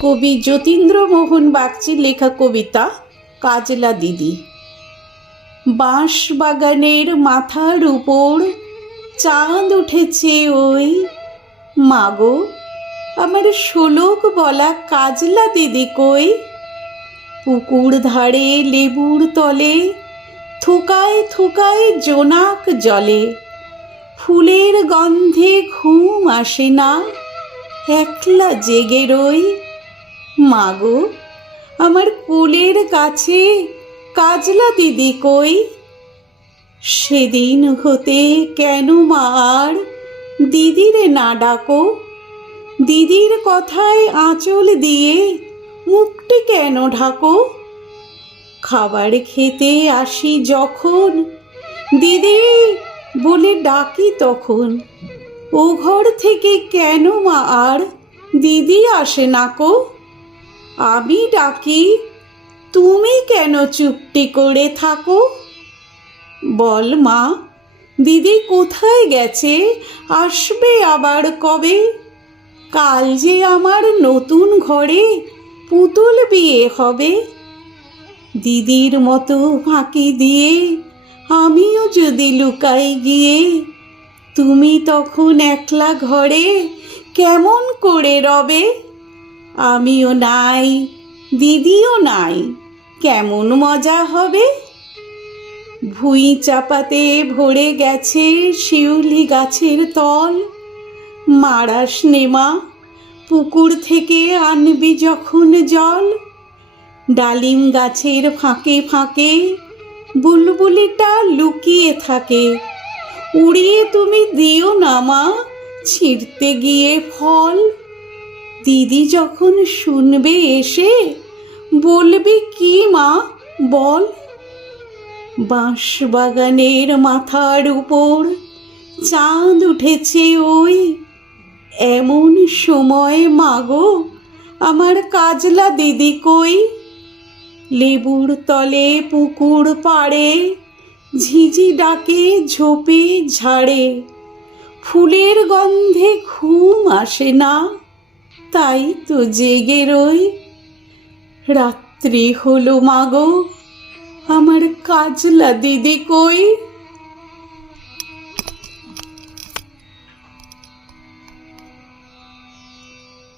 কবি যতীন্দ্রমোহন বাগচির লেখা কবিতা কাজলা দিদি। বাঁশ বাগানের মাথার উপর চাঁদ উঠেছে ওই, মাগো আমার শোলক বলা কাজলা দিদি কই। পুকুর ধারে লেবুর তলে থোকায় থোকায় জোনাক জলে, ফুলের গন্ধে ঘুম আসে না, একলা জেগে রই। মাগো আমার কোলের কাছে কাজলা দিদি কই। সেদিন হতে কেন মা আর দিদিরে না ডাকো, দিদির কথায় আঁচল দিয়ে মুখটি কেন ঢাকো। খাবার খেতে আসি যখন দিদি বলে ডাকি তখন, ও ঘর থেকে কেন মা আর দিদি আসে না কো। আমি ডাকি তুমি কেন চুপটি করে থাকো। বল মা দিদি কোথায় গেছে, আসবে আবার কবে। কাল যে আমার নতুন ঘরে পুতুল বিয়ে হবে। দিদির মতো ফাঁকি দিয়ে আমিও যদি লুকাই গিয়ে, তুমি তখন একলা ঘরে কেমন করে রবে। আমিও নাই দিদিও নাই, কেমন মজা হবে। ভুঁই চাপাতে ভরে গেছে শিউলি গাছের তল, মারাস নেমা পুকুর থেকে আনবি যখন জল। ডালিম গাছের ফাঁকে ফাঁকে বুলবুলিটা লুকিয়ে থাকে, উড়িয়ে তুমি দিও না মা ছিঁড়তে গিয়ে ফল। দিদি যখন শুনবে এসে বলবি কি মা বল। বাঁশ বাগানের মাথার উপর চাঁদ উঠেছে ওই, এমন সময় মাগো আমার কাজলা দিদি কই। লেবুর তলে পুকুর পাড়ে ঝিঝি ডাকে ঝোপে ঝাড়ে, ফুলের গন্ধে ঘুম আসে না, তাই তো জেগে রই। রাত্রি হলো মাগো আমার কাজলা দিদি কই।